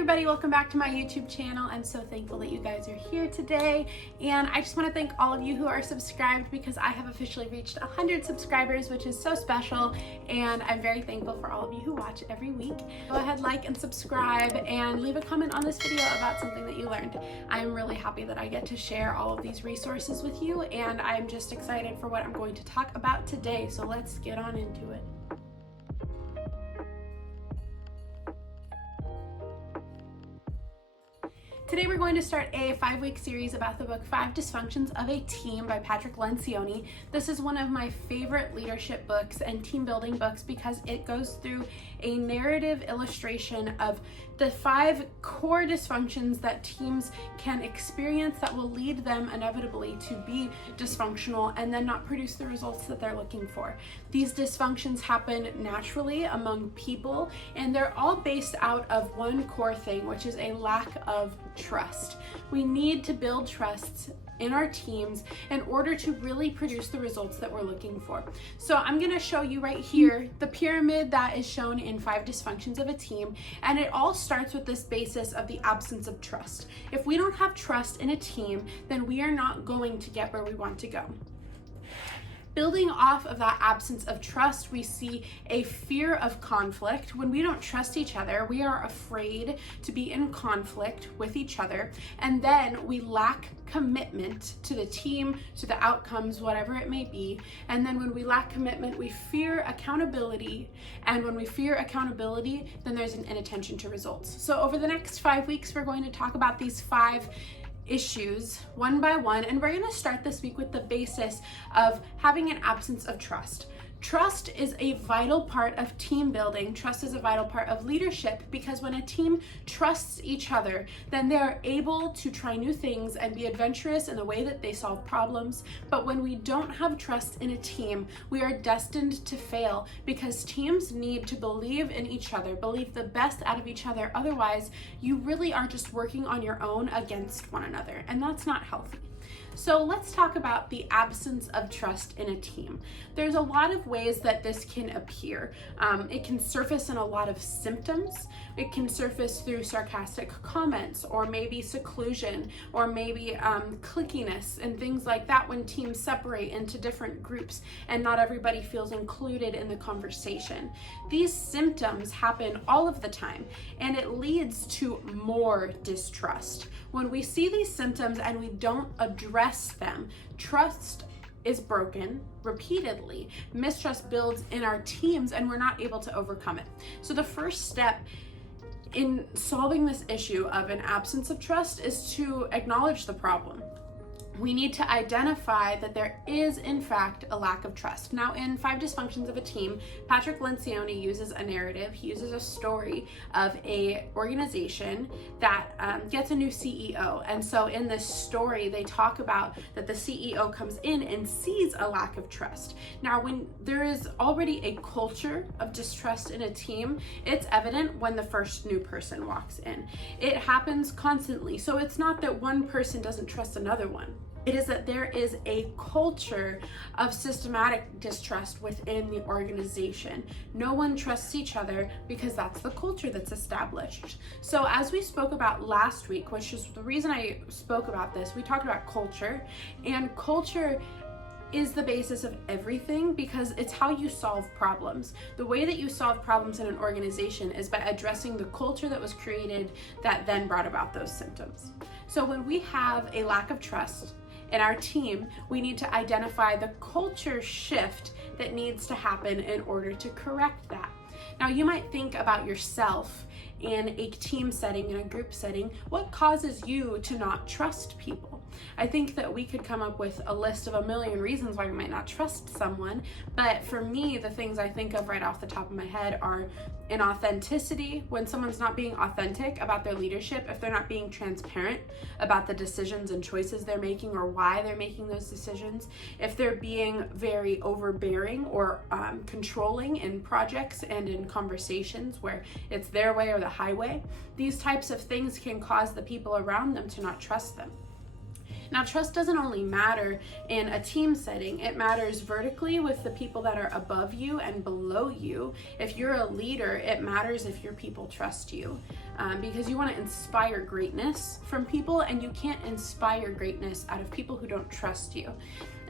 everybody, welcome back to my YouTube channel. I'm so thankful that you guys are here today, and I just want to thank all of you who are subscribed because I have officially reached 100 subscribers, which is so special, and I'm very thankful for all of you who watch every week. Go ahead, like and subscribe, and leave a comment on this video about something that you learned. I'm really happy that I get to share all of these resources with you, and I'm just excited for what I'm going to talk about today, so let's get on into it. Today we're going to start a 5-week series about the book 5 Dysfunctions of a Team by Patrick Lencioni. This is one of my favorite leadership books and team building books because it goes through a narrative illustration of the 5 core dysfunctions that teams can experience that will lead them inevitably to be dysfunctional and then not produce the results that they're looking for. These dysfunctions happen naturally among people, and they're all based out of one core thing, which is a lack of trust. We need to build trust in our teams in order to really produce the results that we're looking for. So I'm going to show you right here the pyramid that is shown in 5 dysfunctions of a team, and it all starts with this basis of the absence of trust. If we don't have trust in a team, then we are not going to get where we want to go. Building off of that absence of trust, we see a fear of conflict. When we don't trust each other, we are afraid to be in conflict with each other, and then we lack commitment to the team, to the outcomes, whatever it may be. And then when we lack commitment, we fear accountability, and when we fear accountability, then there's an inattention to results. So over the next 5 weeks, we're going to talk about these 5 issues one by one, and we're going to start this week with the basis of having an absence of trust. Trust is a vital part of team building. Trust is a vital part of leadership, because when a team trusts each other, then they're able to try new things and be adventurous in the way that they solve problems. But when we don't have trust in a team, we are destined to fail, because teams need to believe in each other, believe the best out of each other. Otherwise, you really are just working on your own against one another, and that's not healthy. So let's talk about the absence of trust in a team. There's a lot of ways that this can appear. It can surface in a lot of symptoms. It can surface through sarcastic comments, or maybe seclusion, or maybe clickiness and things like that when teams separate into different groups and not everybody feels included in the conversation. These symptoms happen all of the time, and it leads to more distrust. When we see these symptoms and we don't address them, trust is broken repeatedly. Mistrust builds in our teams, and we're not able to overcome it. So the first step in solving this issue of an absence of trust is to acknowledge the problem. We need to identify that there is, in fact, a lack of trust. Now, in 5 Dysfunctions of a Team, Patrick Lencioni uses a narrative. He uses a story of a organization that gets a new CEO. And so in this story, they talk about that the CEO comes in and sees a lack of trust. Now, when there is already a culture of distrust in a team, it's evident when the first new person walks in. It happens constantly. So it's not that one person doesn't trust another one. It is that there is a culture of systematic distrust within the organization. No one trusts each other because that's the culture that's established. So as we spoke about last week, which is the reason I spoke about this, we talked about culture, and culture is the basis of everything because it's how you solve problems. The way that you solve problems in an organization is by addressing the culture that was created that then brought about those symptoms. So when we have a lack of trust in our team, we need to identify the culture shift that needs to happen in order to correct that. Now, you might think about yourself in a team setting, in a group setting. What causes you to not trust people? I think that we could come up with a list of a million reasons why we might not trust someone, but for me, the things I think of right off the top of my head are inauthenticity. When someone's not being authentic about their leadership, if they're not being transparent about the decisions and choices they're making or why they're making those decisions, if they're being very overbearing or controlling in projects and in conversations where it's their way or the highway, these types of things can cause the people around them to not trust them. Now, trust doesn't only matter in a team setting, it matters vertically with the people that are above you and below you. If you're a leader, it matters if your people trust you, because you want to inspire greatness from people, and you can't inspire greatness out of people who don't trust you.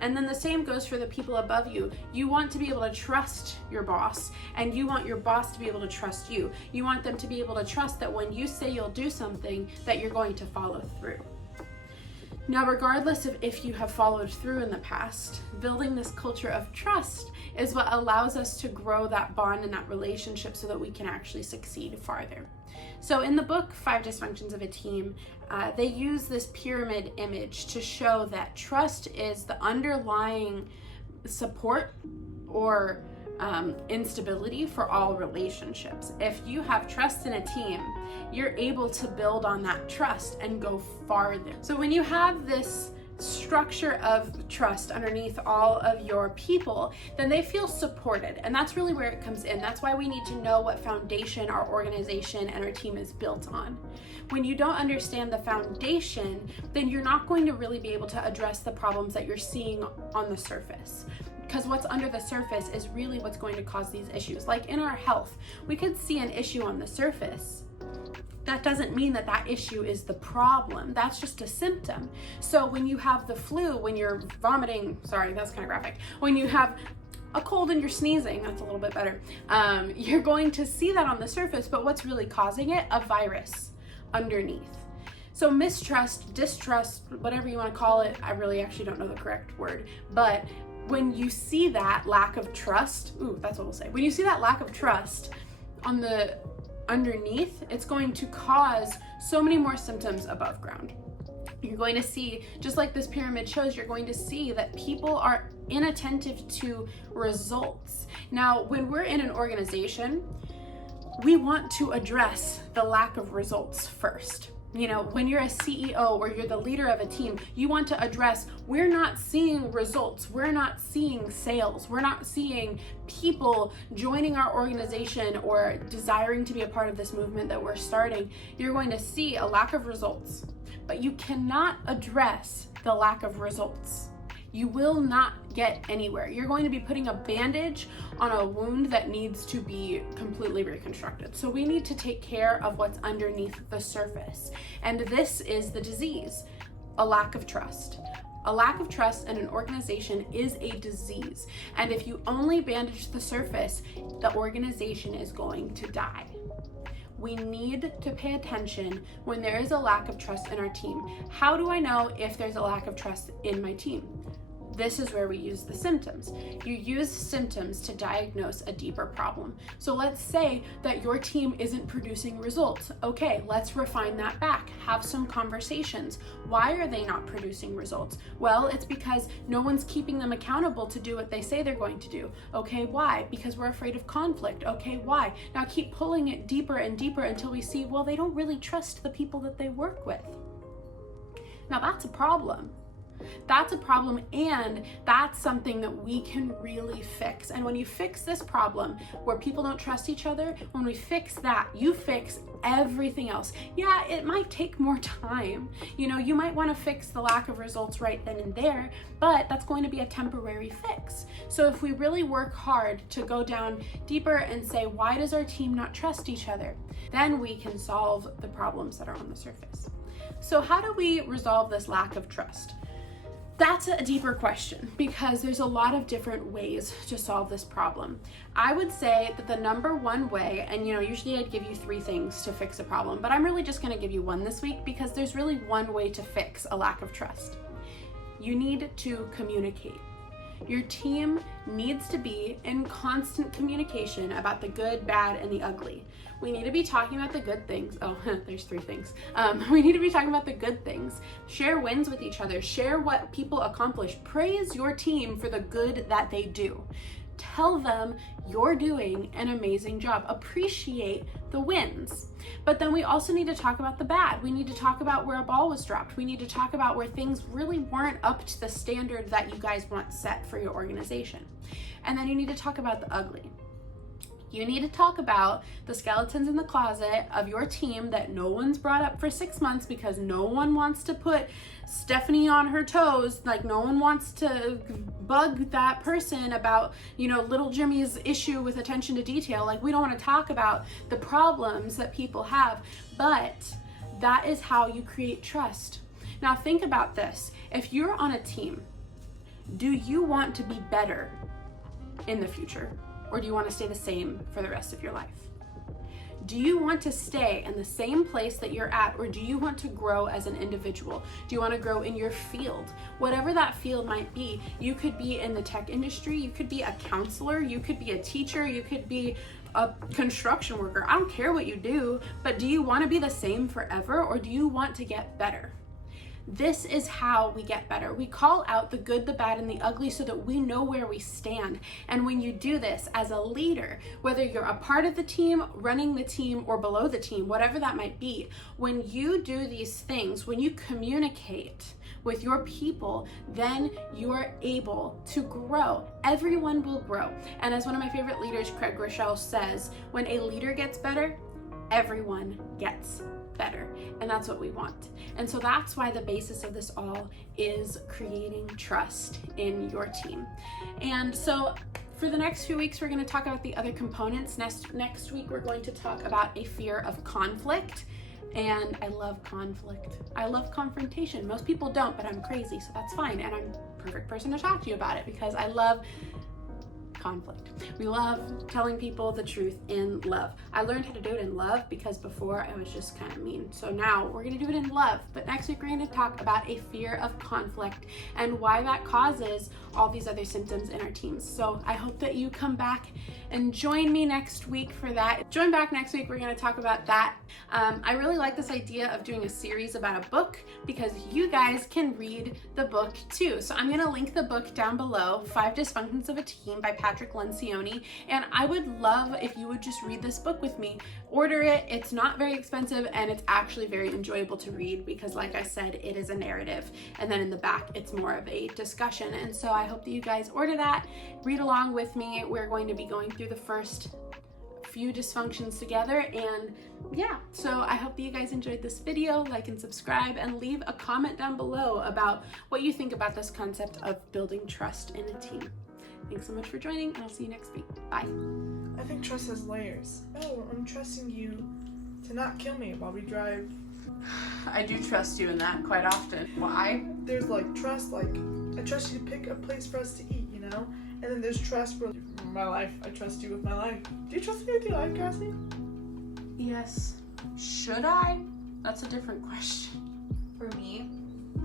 And then the same goes for the people above you. You want to be able to trust your boss, and you want your boss to be able to trust you. You want them to be able to trust that when you say you'll do something, that you're going to follow through. Now, regardless of if you have followed through in the past, building this culture of trust is what allows us to grow that bond and that relationship so that we can actually succeed farther. So in the book, 5 Dysfunctions of a Team, they use this pyramid image to show that trust is the underlying support or instability for all relationships. If you have trust in a team, you're able to build on that trust and go farther. So when you have this structure of trust underneath all of your people, then they feel supported, and that's really where it comes in. That's why we need to know what foundation our organization and our team is built on. When you don't understand the foundation, then you're not going to really be able to address the problems that you're seeing on the surface, because what's under the surface is really what's going to cause these issues. Like in our health, we could see an issue on the surface. That doesn't mean that that issue is the problem. That's just a symptom. So when you have the flu, when you're vomiting, sorry, that's kind of graphic. When you have a cold and you're sneezing, that's a little bit better. You're going to see that on the surface, but what's really causing it? A virus underneath. So mistrust, distrust, whatever you want to call it, I really actually don't know the correct word, but when you see that lack of trust, that's what we'll say. When you see that lack of trust on the underneath, it's going to cause so many more symptoms above ground. You're going to see, just like this pyramid shows, you're going to see that people are inattentive to results. Now, when we're in an organization, we want to address the lack of results first. You know, when you're a CEO or you're the leader of a team, you want to address, we're not seeing results, we're not seeing sales, we're not seeing people joining our organization or desiring to be a part of this movement that we're starting. You're going to see a lack of results, but you cannot address the lack of results. You will not get anywhere. You're going to be putting a bandage on a wound that needs to be completely reconstructed. So we need to take care of what's underneath the surface. And this is the disease, a lack of trust. A lack of trust in an organization is a disease. And if you only bandage the surface, the organization is going to die. We need to pay attention when there is a lack of trust in our team. How do I know if there's a lack of trust in my team? This is where we use the symptoms. You use symptoms to diagnose a deeper problem. So let's say that your team isn't producing results. Okay, let's refine that back. Have some conversations. Why are they not producing results? Well, it's because no one's keeping them accountable to do what they say they're going to do. Okay, why? Because we're afraid of conflict. Okay, why? Now keep pulling it deeper and deeper until we see, well, they don't really trust the people that they work with. Now that's a problem. That's a problem, and that's something that we can really fix. And when you fix this problem where people don't trust each other, when we fix that, you fix everything else. Yeah, it might take more time. You know, you might want to fix the lack of results right then and there, but that's going to be a temporary fix. So if we really work hard to go down deeper and say, why does our team not trust each other? Then we can solve the problems that are on the surface. So how do we resolve this lack of trust? That's a deeper question because there's a lot of different ways to solve this problem. I would say that the number one way, and usually I'd give you 3 things to fix a problem, but I'm really just going to give you 1 this week because there's really one way to fix a lack of trust. You need to communicate. Your team needs to be in constant communication about the good, bad, and the ugly. We need to be talking about the good things. Oh, there's 3 things. We need to be talking about the good things. Share wins with each other. Share what people accomplish. Praise your team for the good that they do. Tell them you're doing an amazing job. Appreciate the wins. But then we also need to talk about the bad. We need to talk about where a ball was dropped. We need to talk about where things really weren't up to the standard that you guys want set for your organization. And then you need to talk about the ugly. You need to talk about the skeletons in the closet of your team that no one's brought up for 6 months because no one wants to put Stephanie on her toes. Like, no one wants to bug that person about, you know, little Jimmy's issue with attention to detail. Like, we don't want to talk about the problems that people have, but that is how you create trust. Now, think about this. If you're on a team, do you want to be better in the future? Or do you want to stay the same for the rest of your life? Do you want to stay in the same place that you're at, or do you want to grow as an individual? Do you want to grow in your field? Whatever that field might be. You could be in the tech industry, you could be a counselor, you could be a teacher, you could be a construction worker. I don't care what you do, but do you want to be the same forever, or do you want to get better? This is how we get better. We call out the good, the bad, and the ugly so that we know where we stand. And when you do this as a leader, whether you're a part of the team, running the team, or below the team, whatever that might be, when you do these things, when you communicate with your people, then you are able to grow. Everyone will grow. And as one of my favorite leaders, Craig Rochelle, says, when a leader gets better, everyone gets better. And that's what we want. And so that's why the basis of this all is creating trust in your team. And so for the next few weeks, we're going to talk about the other components. Next week, we're going to talk about a fear of conflict. And I love conflict. I love confrontation. Most people don't, but I'm crazy, so that's fine. And I'm the perfect person to talk to you about it because I love conflict. We love telling people the truth in love. I learned how to do it in love because before I was just kind of mean. So now we're going to do it in love. But next week we're going to talk about a fear of conflict and why that causes all these other symptoms in our teams. So I hope that you come back and join me next week for that. Join back next week. We're going to talk about that. I really like this idea of doing a series about a book because you guys can read the book too. So I'm going to link the book down below, 5 Dysfunctions of a Team by Patrick Lencioni. And I would love if you would just read this book with me. Order it. It's not very expensive and it's actually very enjoyable to read because, like I said, it is a narrative. And then in the back, it's more of a discussion. And so I hope that you guys order that, read along with me. We're going to be going through the first few dysfunctions together. And yeah, so I hope that you guys enjoyed this video. Like and subscribe and leave a comment down below about what you think about this concept of building trust in a team. Thanks so much for joining, and I'll see you next week. Bye. I think trust has layers. Oh, I'm trusting you to not kill me while we drive. I do trust you in that quite often. Why? There's like trust, like I trust you to pick a place for us to eat, you know? And then there's trust for my life. I trust you with my life. Do you trust me with your life, Cassie? Yes. Should I? That's a different question. For me,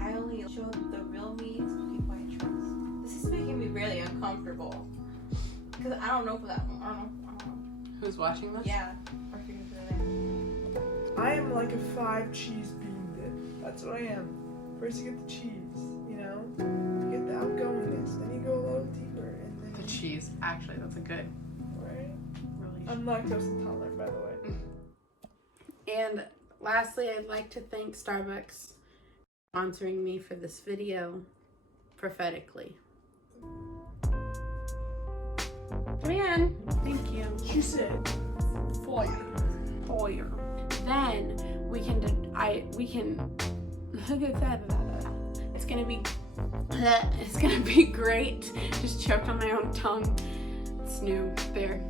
I only show the real me to the people I trust. This is making me really uncomfortable. Because I don't know for that one. I don't know. Who's watching this? Yeah. Our fingers are there. I am like a 5 cheese bean dip. That's what I am. First you get the cheese, you know? You get the outgoingness, then you go a little deeper, and then The cheese. Actually, that's a good. right? Really. I'm lactose intolerant, by the way. And lastly, I'd like to thank Starbucks for sponsoring me for this video prophetically. Come in. Thank you. She said, fire. Fire. Then we can it's gonna be great. Just choked on my own tongue. It's new. There.